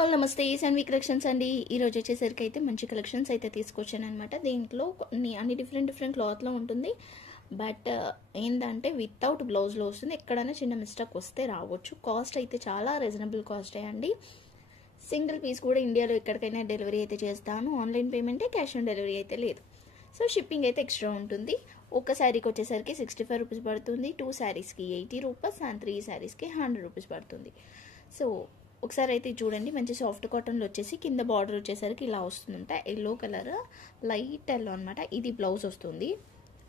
All నమస్తే N V collections అండి. ఈ రోజు వచ్చేసరికి అయితే మంచి కలెక్షన్స్ అయితే తీసుకొచ్చాను అనమాట. దీంట్లో అన్ని డిఫరెంట్ క్లాత్లో ఉంటుంది. బట్ ఏంటంటే వితౌట్ బ్లౌజ్లో వస్తుంది. ఎక్కడైనా చిన్న మిస్టేక్ వస్తే రావచ్చు. కాస్ట్ అయితే చాలా రీజనబుల్ కాస్టే అండి. సింగిల్ పీస్ కూడా ఇండియాలో ఎక్కడికైనా డెలివరీ అయితే చేస్తాను. ఆన్లైన్ పేమెంటే, క్యాష్ ఆన్ డెలివరీ అయితే లేదు. సో షిప్పింగ్ అయితే ఎక్స్ట్రా ఉంటుంది. ఒక శారీకి వచ్చేసరికి 65 రూపీస్ పడుతుంది. 2 శారీస్కి 80 రూపీస్ అండ్ 3 శారీస్కి 100 రూపీస్ పడుతుంది. సో ఒకసారి అయితే చూడండి. మంచి సాఫ్ట్ కాటన్లో వచ్చేసి కింద బార్డర్ వచ్చేసరికి ఇలా వస్తుందంట. ఎల్లో కలర్, లైట్ ఎల్లో అనమాట. ఇది బ్లౌజ్ వస్తుంది.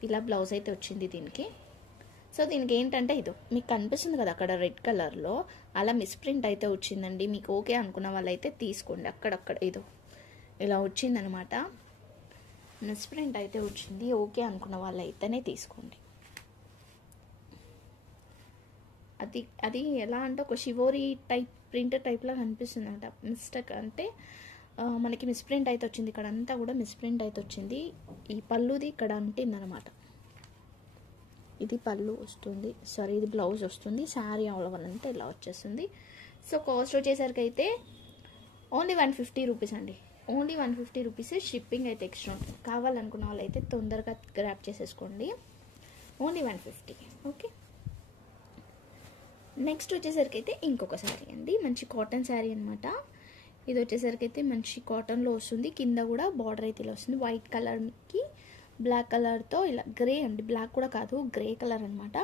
ఇలా బ్లౌజ్ అయితే వచ్చింది దీనికి. సో దీనికి ఏంటంటే ఇదో మీకు కనిపిస్తుంది కదా అక్కడ రెడ్ కలర్లో, అలా మిస్ప్రింట్ అయితే వచ్చిందండి. మీకు ఓకే అనుకున్న వాళ్ళైతే తీసుకోండి. అక్కడక్కడ ఇదో ఇలా వచ్చిందనమాట. మిస్ప్రింట్ అయితే వచ్చింది. ఓకే అనుకున్న వాళ్ళైతేనే తీసుకోండి. అది ఎలా అంటే ఒక షివోరీ టైప్ ప్రింట్ టైప్లా కనిపిస్తుంది అనమాట. మిస్టేక్ అంటే మనకి మిస్ప్రింట్ అయితే వచ్చింది. ఇక్కడ అంతా కూడా మిస్ప్రింట్ అయితే వచ్చింది. ఈ పళ్ళుది ఇక్కడ అంటిందనమాట. ఇది పళ్ళు వస్తుంది, సారీ ఇది బ్లౌజ్ వస్తుంది. శారీ అవలవలంతా ఇలా వచ్చేస్తుంది. సో కాస్ట్ వచ్చేసరికి అయితే ఓన్లీ 150 రూపీస్ అండి. Only 150 rupees. షిప్పింగ్ అయితే ఎక్స్ట్రా ఉంటుంది. కావాలనుకున్న వాళ్ళు అయితే తొందరగా గ్రాప్ చేసేసుకోండి. ఓన్లీ 150. ఓకే. నెక్స్ట్ వచ్చేసరికి అయితే ఇంకొక శారీ అండి. మంచి కాటన్ శారీ అనమాట. ఇది వచ్చేసరికి అయితే మంచి కాటన్లో వస్తుంది. కింద కూడా బార్డర్ అయితే ఇలా వస్తుంది. వైట్ కలర్కి బ్లాక్ కలర్తో ఇలా గ్రే అండి, బ్లాక్ కూడా కాదు గ్రే కలర్ అనమాట.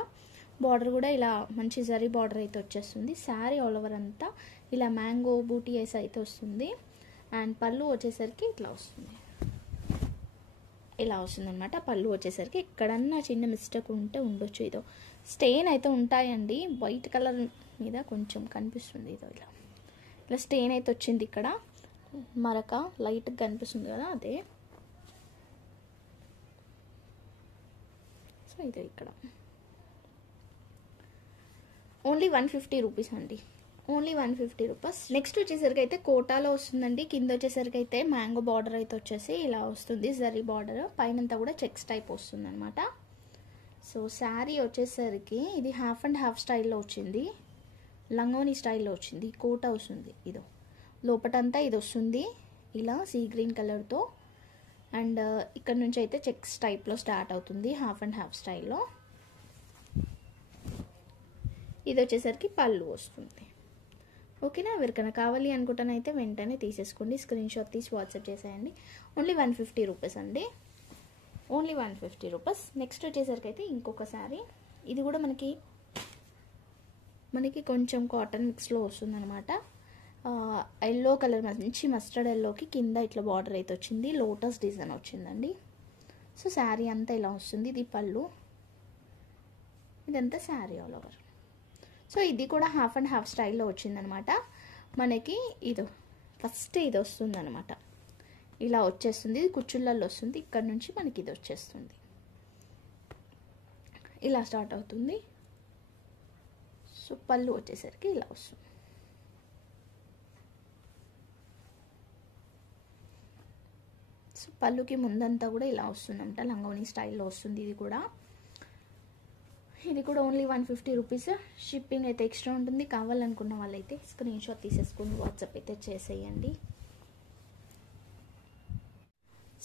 బార్డర్ కూడా ఇలా మంచి జరీ బార్డర్ అయితే వచ్చేస్తుంది. శారీ ఆల్ ఓవర్ అంతా ఇలా మ్యాంగో బూటీ వేసి అయితే వస్తుంది. అండ్ పళ్ళు వచ్చేసరికి ఇట్లా వస్తుంది, ఇలా వస్తుంది అనమాట. పళ్ళు వచ్చేసరికి ఎక్కడన్నా చిన్న మిస్టేక్ ఉంటే ఉండొచ్చు. ఇదో స్టెయిన్ అయితే ఉంటాయండి. వైట్ కలర్ మీద కొంచెం కనిపిస్తుంది. ఇదో ఇలా స్టెయిన్ అయితే వచ్చింది. ఇక్కడ మరక లైట్గా కనిపిస్తుంది కదా, అదే. సో ఇదే ఇక్కడ ఓన్లీ 150 రూపీస్ అండి. Only 150 rupees. నెక్స్ట్ వచ్చేసరికి అయితే కోటాలో వస్తుందండి. కింద వచ్చేసరికి అయితే మ్యాంగో బార్డర్ అయితే వచ్చేసి ఇలా వస్తుంది. జరీ బార్డర్ పైనంతా కూడా చెక్స్ టైప్ వస్తుంది అనమాట. సో శారీ వచ్చేసరికి ఇది హాఫ్ అండ్ హాఫ్ స్టైల్లో వచ్చింది. లంగోని స్టైల్లో వచ్చింది. కోట వస్తుంది. ఇదో లోపటంతా ఇది వస్తుంది ఇలా సీ గ్రీన్ కలర్తో. అండ్ ఇక్కడ నుంచి అయితే చెక్స్ టైప్లో స్టార్ట్ అవుతుంది, హాఫ్ అండ్ హాఫ్ స్టైల్లో. ఇది వచ్చేసరికి పళ్ళు వస్తుంది. ఓకేనా. ఎవరికైనా కావాలి అనుకుంటానైతే వెంటనే తీసేసుకోండి. స్క్రీన్ షాట్ తీసి వాట్సాప్ చేసేయండి. ఓన్లీ 150 రూపీస్ అండి. Only 150 rupees. నెక్స్ట్ వచ్చేసరికి అయితే ఇంకొక శారీ. ఇది కూడా మనకి కొంచెం కాటన్ మిక్స్లో వస్తుందన్నమాట. ఎల్లో కలర్, మంచి మస్టర్డ్ ఎల్లోకి కింద ఇట్లా బార్డర్ అయితే వచ్చింది. లోటస్ డిజైన్ వచ్చిందండి. సో శారీ అంతా ఇలా వస్తుంది. ఇది పళ్ళు, ఇదంతా శారీ ఆల్ ఓవర్. సో ఇది కూడా హాఫ్ అండ్ హాఫ్ స్టైల్లో వచ్చిందనమాట. మనకి ఇది ఫస్ట్ ఇది వస్తుందన్నమాట. ఇలా వచ్చేస్తుంది. ఇది కుచ్చుళ్ళల్లో వస్తుంది. ఇక్కడ నుంచి మనకి ఇది వచ్చేస్తుంది. ఇలా స్టార్ట్ అవుతుంది. సో పళ్ళు వచ్చేసరికి ఇలా వస్తుంది. సో పళ్ళుకి ముందంతా కూడా ఇలా వస్తుందంట. లంగోని స్టైల్లో వస్తుంది. ఇది కూడా ఓన్లీ 150 రూపీస్. షిప్పింగ్ అయితే ఎక్స్ట్రా ఉంటుంది. కావాలనుకున్న వాళ్ళైతే స్క్రీన్ షాట్ తీసేసుకుని వాట్సాప్ అయితే చేసేయండి.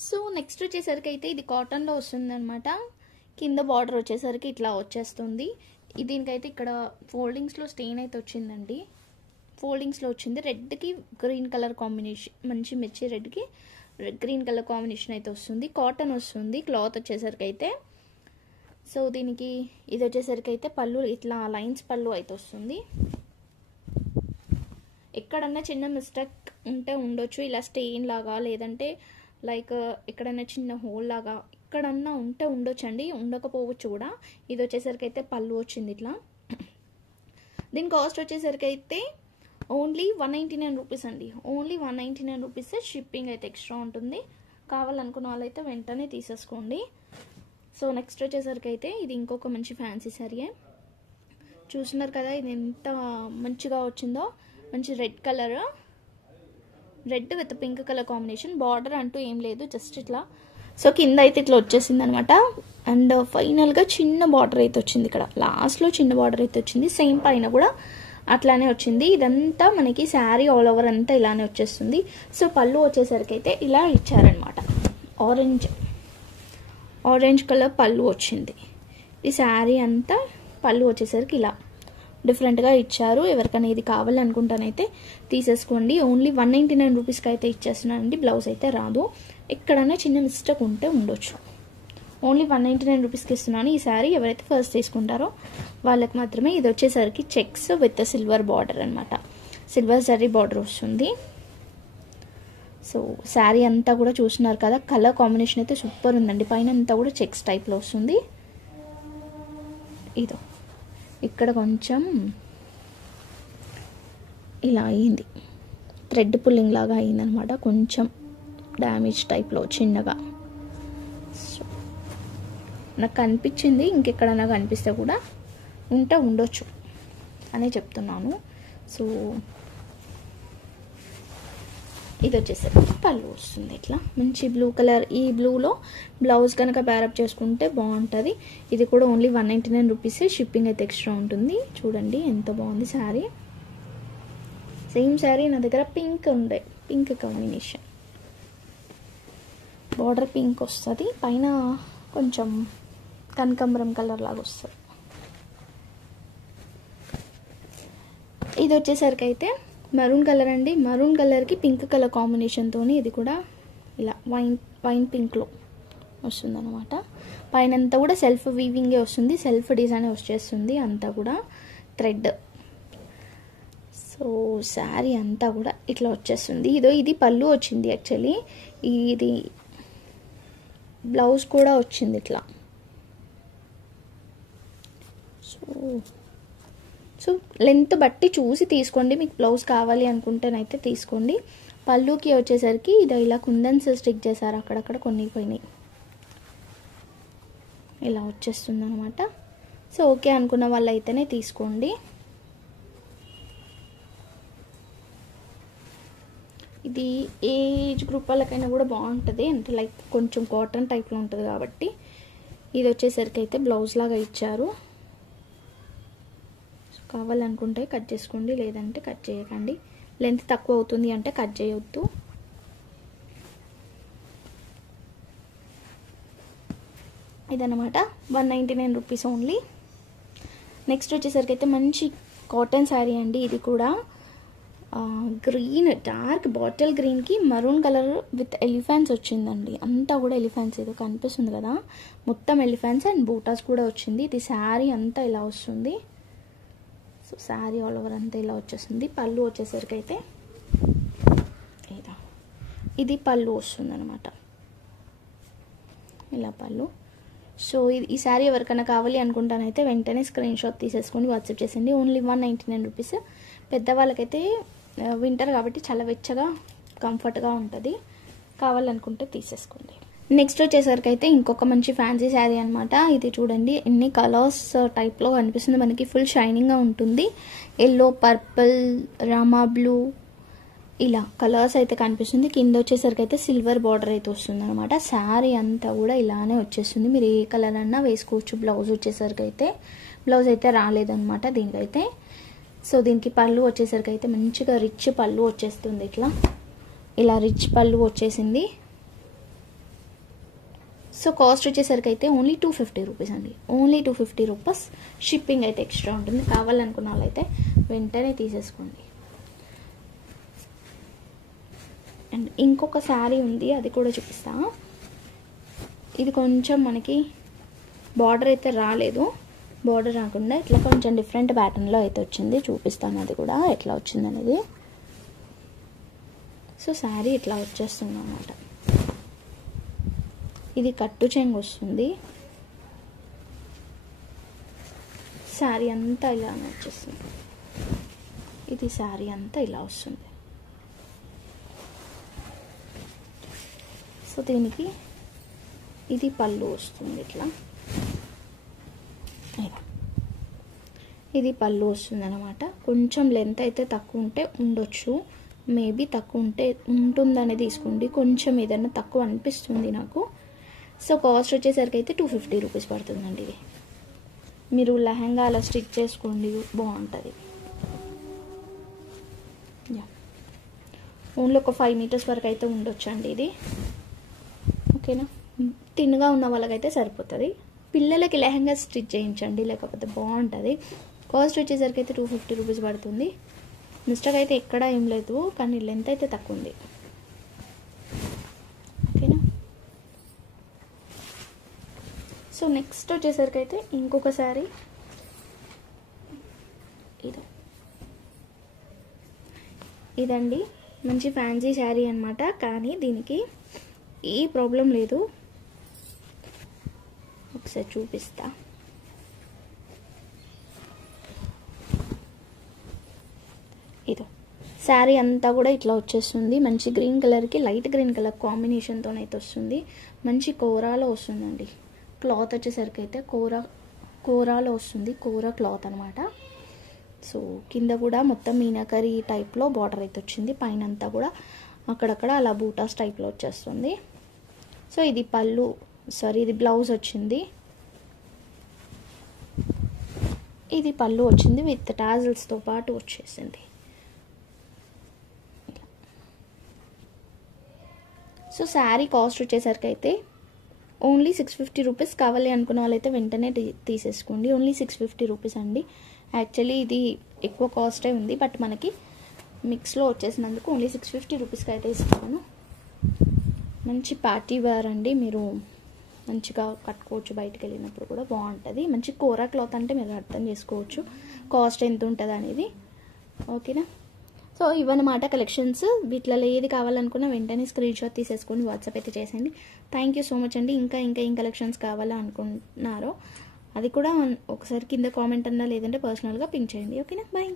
సో నెక్స్ట్ వచ్చేసరికి అయితే ఇది కాటన్లో వస్తుంది అనమాట. కింద బార్డర్ వచ్చేసరికి ఇట్లా వచ్చేస్తుంది. దీనికైతే ఇక్కడ ఫోల్డింగ్స్లో స్టెయిన్ అయితే వచ్చిందండి. ఫోల్డింగ్స్లో వచ్చింది. రెడ్కి గ్రీన్ కలర్ కాంబినేషన్, మంచి మిర్చి రెడ్కి గ్రీన్ కలర్ కాంబినేషన్ అయితే వస్తుంది. కాటన్ వస్తుంది క్లాత్ వచ్చేసరికి అయితే. సో దీనికి ఇది వచ్చేసరికి అయితే పళ్ళు ఇట్లా లైన్స్ పళ్ళు అయితే వస్తుంది. ఎక్కడన్నా చిన్న మిస్టేక్ ఉంటే ఉండొచ్చు, ఇలా స్టెయిన్ లాగా, లేదంటే లైక్ ఎక్కడన్నా చిన్న హోల్ లాగా ఎక్కడన్నా ఉంటే ఉండొచ్చు అండి, ఉండకపోవచ్చు కూడా. ఇది వచ్చేసరికి అయితే పళ్ళు వచ్చింది ఇట్లా. దీని కాస్ట్ వచ్చేసరికి అయితే ఓన్లీ 199 రూపీస్ అండి. Only 199 rupees. షిప్పింగ్ అయితే ఎక్స్ట్రా ఉంటుంది. కావాలనుకున్న వాళ్ళైతే వెంటనే తీసేసుకోండి. సో నెక్స్ట్ వచ్చేసరికి అయితే ఇది ఇంకొక మంచి ఫ్యాన్సీ శారీయే. చూస్తున్నారు కదా ఇది ఎంత మంచిగా వచ్చిందో. మంచి red colour, red with pink colour combination. Border అంటూ ఏం లేదు, జస్ట్ ఇట్లా. సో కింద అయితే ఇట్లా వచ్చేసింది అనమాట. అండ్ ఫైనల్గా చిన్న బార్డర్ అయితే వచ్చింది. ఇక్కడ లాస్ట్లో చిన్న బార్డర్ అయితే వచ్చింది. సేమ్ పైన కూడా అట్లానే వచ్చింది. ఇదంతా మనకి శారీ ఆల్ ఓవర్ అంతా ఇలానే వచ్చేస్తుంది. సో పళ్ళు వచ్చేసరికి అయితే ఇలా ఇచ్చారనమాట. ఆరెంజ్ కలర్ పళ్ళు వచ్చింది. ఈ శారీ అంతా పళ్ళు వచ్చేసరికి ఇలా డిఫరెంట్గా ఇచ్చారు. ఎవరికైనా ఇది కావాలనుకుంటానైతే తీసేసుకోండి. ఓన్లీ 199 రూపీస్కి అయితే ఇచ్చేస్తున్నానండి. బ్లౌజ్ అయితే రాదు. ఎక్కడైనా చిన్న మిస్టేక్ ఉంటే ఉండొచ్చు. ఓన్లీ 199 రూపీస్కి ఇస్తున్నాను. ఈ శారీ ఎవరైతే ఫస్ట్ తీసుకుంటారో వాళ్ళకి మాత్రమే. ఇది వచ్చేసరికి చెక్స్ విత్ సిల్వర్ బార్డర్ అనమాట. సిల్వర్ జరీ బార్డర్ వస్తుంది. సో శారీ అంతా కూడా చూస్తున్నారు కదా, కలర్ కాంబినేషన్ అయితే సూపర్ ఉందండి. పైన అంతా కూడా చెక్స్ టైప్లో వస్తుంది. ఇదో ఇక్కడ కొంచెం ఇలా అయింది, థ్రెడ్ పుల్లింగ్ లాగా అయిందనమాట. కొంచెం డ్యామేజ్ టైప్లో చిన్నగా. సో నాకు కనిపించింది. ఇంకెక్కడైనా కనిపిస్తే కూడా ఉంటే ఉండొచ్చు అనే చెప్తున్నాను. సో ఇది వచ్చేసరికి పళ్ళు వస్తుంది. ఇట్లా మంచి బ్లూ కలర్. ఈ బ్లూలో బ్లౌజ్ కనుక ప్యారప్ చేసుకుంటే బాగుంటుంది. ఇది కూడా ఓన్లీ 199 రూపీస్. షిప్పింగ్ అయితే ఎక్స్ట్రా ఉంటుంది. చూడండి ఎంత బాగుంది శారీ. సేమ్ శారీ నా దగ్గర పింక్ ఉండే, పింక్ కాంబినేషన్. బార్డర్ పింక్ వస్తుంది, పైన కొంచెం కనకాంబరం కలర్ లాగా వస్తుంది. ఇది వచ్చేసరికి అయితే మరూన్ కలర్ అండి. మరూన్ కలర్కి పింక్ కలర్ కాంబినేషన్తో ఇది కూడా ఇలా వైన్ పింక్లో వస్తుంది అనమాట. పైన అంతా కూడా సెల్ఫ్ వీవింగే వస్తుంది, సెల్ఫ్ డిజైన్ వచ్చేస్తుంది అంతా కూడా థ్రెడ్. సో శారీ అంతా కూడా ఇట్లా వచ్చేస్తుంది. ఇది పళ్ళు వచ్చింది. యాక్చువల్లీ ఇది బ్లౌజ్ కూడా వచ్చింది ఇట్లా. సో లెంత్ బట్టి చూసి తీసుకోండి. మీకు బ్లౌజ్ కావాలి అనుకుంటేనైతే తీసుకోండి. పళ్ళుకి వచ్చేసరికి ఇది ఇలా కుందన్స్ స్టిక్ చేశారు, అక్కడక్కడ కొన్ని పోయినాయి. ఇలా వచ్చేస్తుంది అనమాట. సో ఓకే అనుకున్న వాళ్ళు అయితేనే తీసుకోండి. ఇది ఏజ్ గ్రూప్ వాళ్ళకైనా కూడా బాగుంటుంది. అంటే లైక్ కొంచెం కాటన్ టైప్లో ఉంటుంది కాబట్టి. ఇది వచ్చేసరికి అయితే బ్లౌజ్ లాగా ఇచ్చారు. కావాలనుకుంటే కట్ చేసుకోండి, లేదంటే కట్ చేయకండి. లెంత్ తక్కువ అవుతుంది అంటే కట్ చేయొద్దు. ఇదన్నమాట 199 రూపీస్ ఓన్లీ. నెక్స్ట్ వచ్చేసరికి అయితే మంచి కాటన్ శారీ అండి. ఇది కూడా గ్రీన్, డార్క్ బాటిల్ గ్రీన్కి మరూన్ కలర్ విత్ ఎలిఫెంట్స్ వచ్చిందండి. అంతా కూడా ఎలిఫెంట్స్, ఏదో కనిపిస్తుంది కదా, మొత్తం ఎలిఫెంట్స్ అండ్ బూటాస్ కూడా వచ్చింది. ఇది శారీ అంతా ఇలా వస్తుంది. సో శారీ ఆల్ ఓవర్ అంతా ఇలా వచ్చేస్తుంది. పళ్ళు వచ్చేసరికి అయితే ఇది పళ్ళు వస్తుంది అనమాట, ఇలా పళ్ళు. సో ఈ శారీ ఎవరికైనా కావాలి అనుకుంటానైతే వెంటనే స్క్రీన్ షాట్ తీసేసుకొని వాట్సాప్ చేసేయండి. Only 199 rupees. పెద్దవాళ్ళకైతే వింటర్ కాబట్టి చాలా వెచ్చగా కంఫర్ట్గా ఉంటుంది. కావాలనుకుంటే తీసేసుకోండి. నెక్స్ట్ వచ్చేసరికి అయితే ఇంకొక మంచి ఫ్యాన్సీ శారీ అనమాట. ఇది చూడండి ఎన్ని కలర్స్ టైప్లో కనిపిస్తుంది మనకి. ఫుల్ షైనింగ్గా ఉంటుంది. ఎల్లో, పర్పుల్, రామా బ్లూ ఇలా కలర్స్ అయితే కనిపిస్తుంది. కింద వచ్చేసరికి అయితే సిల్వర్ బార్డర్ అయితే వస్తుంది అనమాట. శారీ అంతా కూడా ఇలానే వచ్చేస్తుంది. మీరు ఏ కలర్ అన్నా వేసుకోవచ్చు. బ్లౌజ్ వచ్చేసరికి అయితే బ్లౌజ్ అయితే రాలేదనమాట దీనికైతే. సో దీనికి పళ్ళు వచ్చేసరికి అయితే మంచిగా రిచ్ పళ్ళు వచ్చేస్తుంది. ఇలా రిచ్ పళ్ళు వచ్చేసింది. సో కాస్ట్ వచ్చేసరికి అయితే ఓన్లీ 250 రూపీస్ అండి. Only 250 rupees. షిప్పింగ్ అయితే ఎక్స్ట్రా ఉంటుంది. కావాలనుకున్న వాళ్ళైతే వెంటనే తీసేసుకోండి. అండ్ ఇంకొక శారీ ఉంది, అది కూడా చూపిస్తా. ఇది కొంచెం మనకి బార్డర్ అయితే రాలేదు. బార్డర్ రాకుండా ఇట్లా కొంచెం డిఫరెంట్ ప్యాటర్న్లో అయితే వచ్చింది. చూపిస్తాను అది కూడా ఎట్లా వచ్చింది అనేది. సో శారీ ఇట్లా వచ్చేస్తుంది అన్నమాట. ఇది కట్టు చెంగు వస్తుంది. శారీ అంతా ఇలా వచ్చేస్తుంది. ఇది శారీ అంతా ఇలా వస్తుంది. సో దీనికి ఇది పళ్ళు వస్తుంది. ఇది పళ్ళు వస్తుంది అనమాట. కొంచెం లెంత్ అయితే తక్కువ ఉంటే ఉండొచ్చు, మేబీ తక్కువ ఉంటే ఉంటుందనే తీసుకోండి. కొంచెం ఏదైనా తక్కువ అనిపిస్తుంది నాకు. సో కాస్ట్ వచ్చేసరికి అయితే 250 రూపీస్ పడుతుందండి. ఇది మీరు లెహంగా అలా స్టిచ్ చేసుకోండి, బాగుంటుంది. ఓన్లీ ఒక 5 మీటర్స్ వరకు అయితే ఉండొచ్చు అండి ఇది. ఓకేనా, తిన్నుగా ఉన్న వాళ్ళకైతే సరిపోతుంది. పిల్లలకి లెహంగా స్టిచ్ చేయించండి, లేకపోతే బాగుంటుంది. కాస్ట్ వచ్చేసరికి అయితే 250 రూపీస్ పడుతుంది. మిస్టేక్ అయితే ఎక్కడా ఏం లేదు, కానీ లెంత్ అయితే తక్కువ ఉంది. ఓకేనా, సో నెక్స్ట్ వచ్చేసరికి అయితే ఇంకొక శారీ ఇదండి. మంచి ఫ్యాన్సీ శారీ అనమాట, కానీ దీనికి ఏ ప్రాబ్లం లేదు. ఒకసారి చూపిస్తా. ఇదో శారీ అంతా కూడా ఇట్లా వచ్చేస్తుంది. మంచి గ్రీన్ కలర్కి లైట్ గ్రీన్ కలర్ కాంబినేషన్తోనైతే వస్తుంది. మంచి కోరాలో వస్తుందండి. క్లాత్ వచ్చేసరికి అయితే కోరాలో వస్తుంది, కోరా క్లాత్ అనమాట. సో కింద కూడా మొత్తం మీనాకరీ టైప్లో బార్డర్ అయితే వచ్చింది. పైన అంతా కూడా అక్కడక్కడ అలా బూటాస్ టైప్లో వచ్చేస్తుంది. సో ఇది పళ్ళు, ఇది బ్లౌజ్ వచ్చింది. ఇది పళ్ళు వచ్చింది విత్ టాజిల్స్తో పాటు వచ్చేసింది. సో శారీ కాస్ట్ వచ్చేసరికి అయితే ఓన్లీ 650 రూపీస్. కావాలి అనుకున్న వాళ్ళైతే వెంటనే తీసేసుకోండి. ఓన్లీ 650 రూపీస్ అండి. యాక్చువల్లీ ఇది ఎక్కువ కాస్టే ఉంది, బట్ మనకి మిక్స్లో వచ్చేసినందుకు ఓన్లీ 650 రూపీస్కి అయితే ఇస్తాను. మంచి పార్టీ వేర్ అండి, మీరు మంచిగా కట్టుకోవచ్చు, బయటకు వెళ్ళినప్పుడు కూడా బాగుంటుంది. మంచి కోరా క్లాత్ అంటే మీరు అర్థం చేసుకోవచ్చు కాస్ట్ ఎంత ఉంటుంది అనేది. ఓకేనా, సో ఇవన్నమాట కలెక్షన్స్. వీటిలో ఏది కావాలనుకున్నా వెంటనే స్క్రీన్ షాట్ తీసేసుకొని వాట్సాప్ అయితే చేసేయండి. థ్యాంక్ యూ సో మచ్ అండి. ఇంకా ఏం కలెక్షన్స్ కావాలనుకుంటున్నారో అది కూడా ఒకసారి కింద కామెంట్ అన్నా లేదంటే పర్సనల్గా పింక్ చేయండి. ఓకేనా, బాయ్.